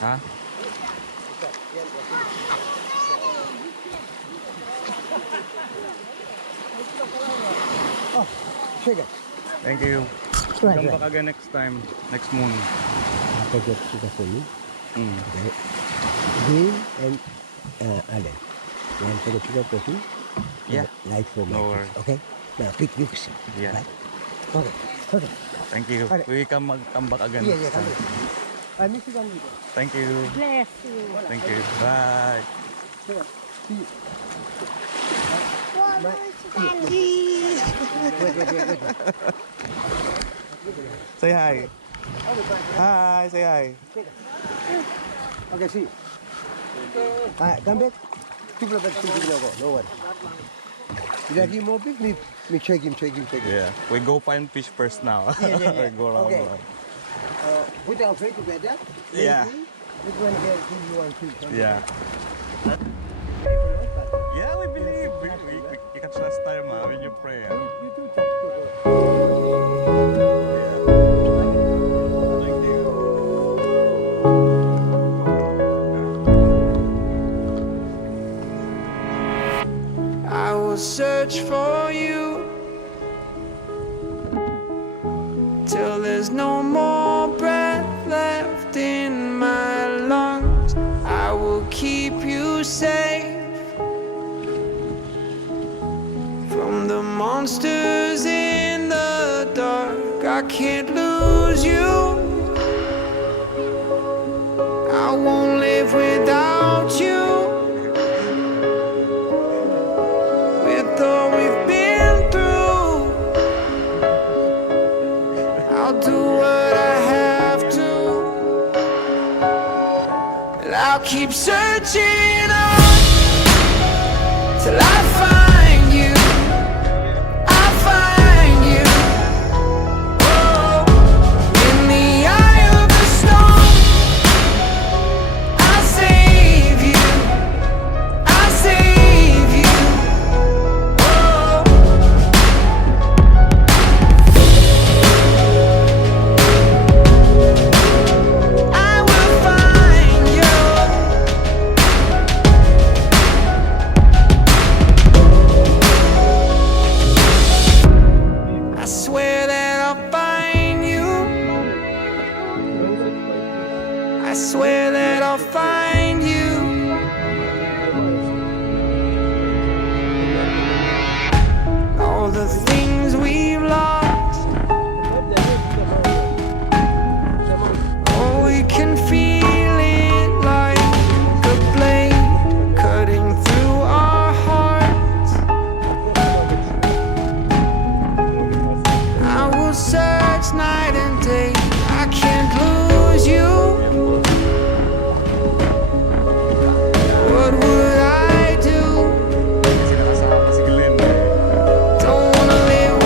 Hah? Oh, sugar. Thank you. Right, Come right. back again next time, next moon. I get sugar for you. Okay. Green and Allen. One for the sugar for you. Yeah. Light for my No kids. worries. Okay. Now pick this. Yeah. Right. Okay. Okay. Thank you. Alright. We come back again Yeah, next come time. here. I miss you one little. Thank you. Bless you. Thank you. Bye. Sugar. See you. Wait. Say hi. Hi, say hi. Okay, see. Come back. People are back. No worry. Did I give more big? Me check him. Yeah. We go find fish first now. Yeah. We go around. Okay. Put our feet together. Yeah. Which one can give you one fish? Yeah. Yeah, we believe. We can trust time when you pray. You do talk to her. Thank you. I will search for you till there's no more breath left in my lungs. I will keep you safe from the monsters in the dark. I can't lose you. I won't live without you. With all we've been through, I'll do what I have to, and I'll keep searching on till I find you. I find you. Oh, in the eye of the storm, I'll save you. I'll save you. Oh, I will find you. I swear that I'll find you. I swear that I'll find you. All the things we've lost, oh, we can feel it like a blade cutting through our hearts. I will search night and day. I can't lose you. What would I do? Kasi nakasama si Glenn. Don't wanna live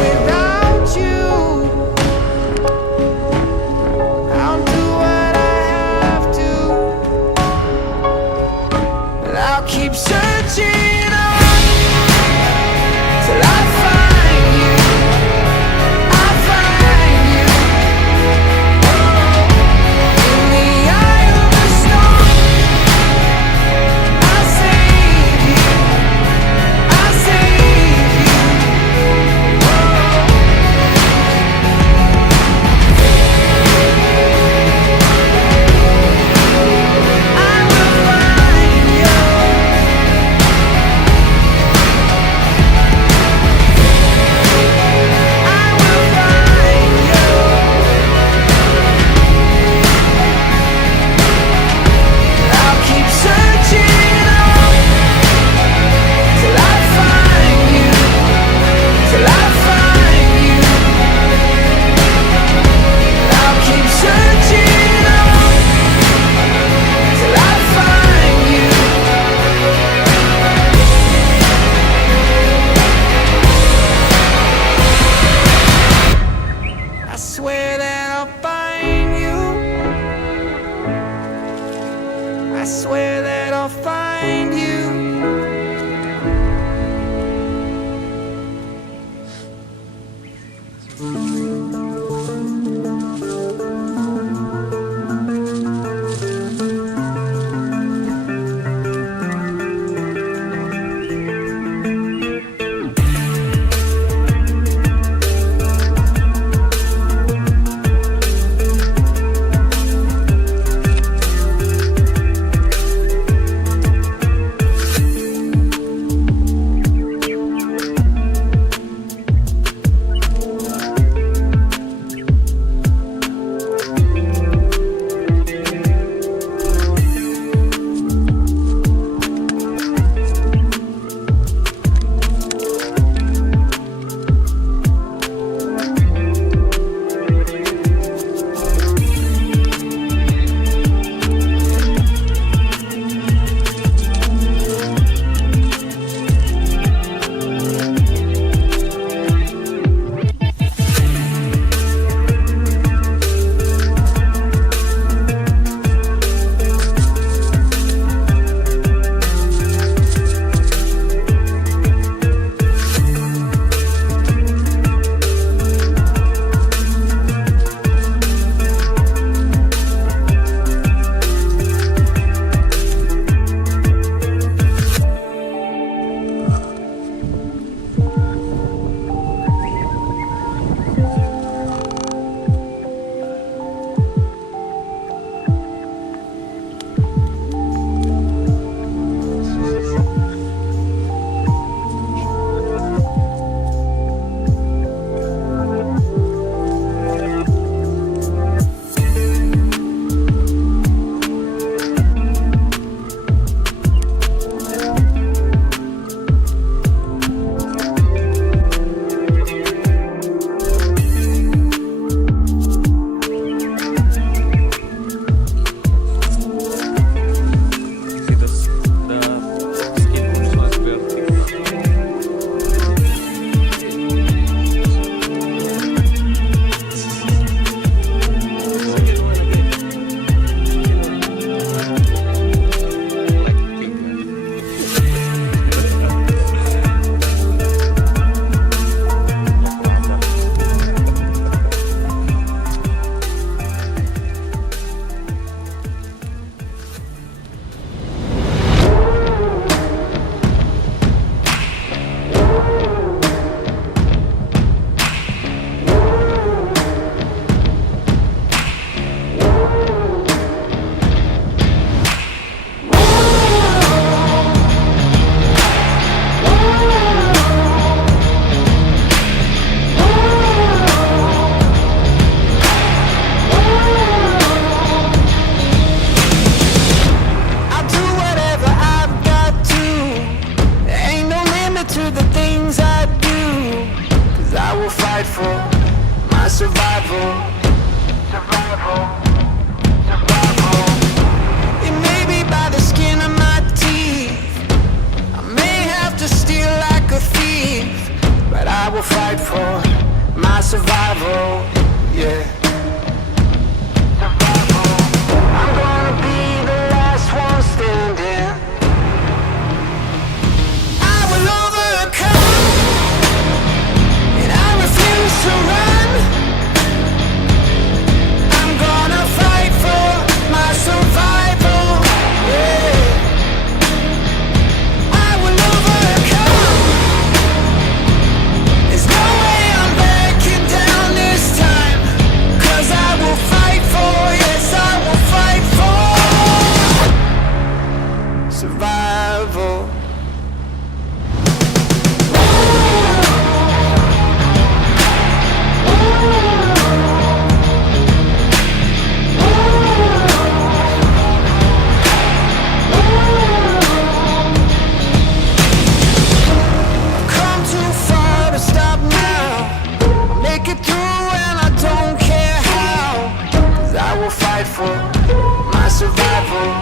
fight for my survival. Survival, survival. It may be by the skin of my teeth. I may have to steal like a thief, but I will fight for my survival. Yeah. Survival. I'm gonna be the last one standing. I will overcome, and I refuse to run. I'm gonna fight for my survival. Yeah. I will overcome. There's no way I'm backing down this time, 'cause I will fight for, yes, I will fight for survival. Come too far to stop now. I'll make it through and I don't care how, 'cause I will fight for my survival.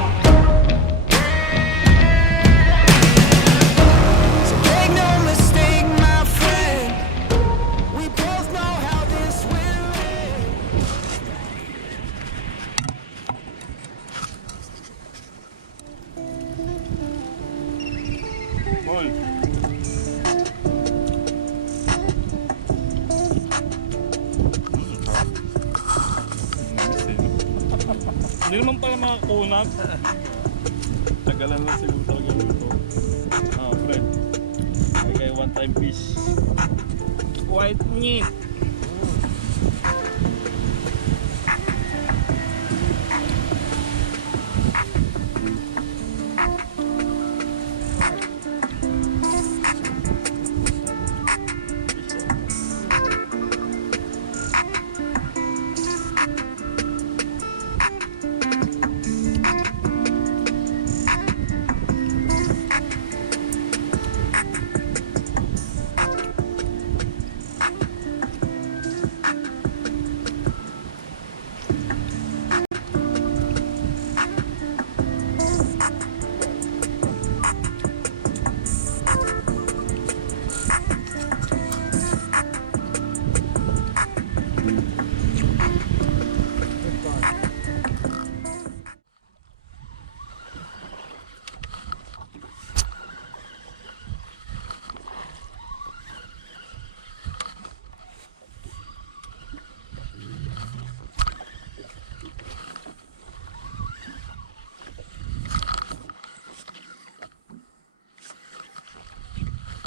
So make no mistake, my friend, we both know how this will end. Paul. Hindi naman pala makakunat. Tagalan lang siguro talaga nito. Ah, friend. Kaya one time fish. White meat.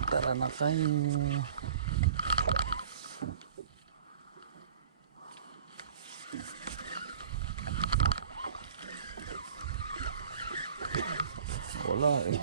Tara na kayo. Wala eh.